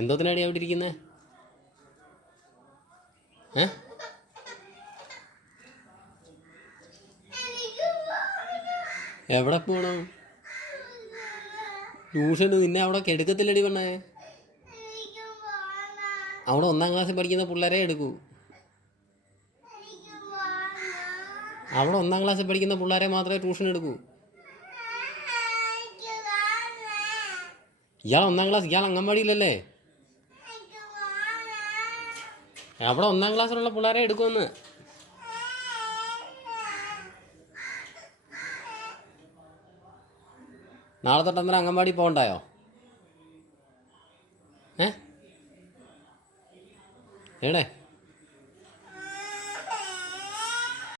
എന്തോത്തിനാടി അവിടെ ഇരിക്കുന്നത്? എവിടെ പോകണം? ട്യൂഷന് നിന്നെ അവിടെ എടുക്കത്തില്ലടി പെണ്ണേ. അവിടെ 1-ാം ക്ലാസ്സിൽ പഠിക്കുന്ന പിള്ളേരെ എടുക്കൂ. അവിടെ 1-ാം ക്ലാസ്സിൽ പഠിക്കുന്ന പിള്ളേരെ മാത്രമേ ട്യൂഷൻ എടുക്കൂ. ഇയാൾ 1-ാം ക്ലാസ്, ഇയാൾ അംഗൻവാടിയിലല്ലേ? അവിടെ 1-ാം ക്ലാസ്സിലുള്ള പിള്ളേരെ എടുക്കുമെന്ന്. നാളെ തൊട്ട് അന്നേരം അംഗൻവാടി പോകണ്ടായോ? എവിടെ?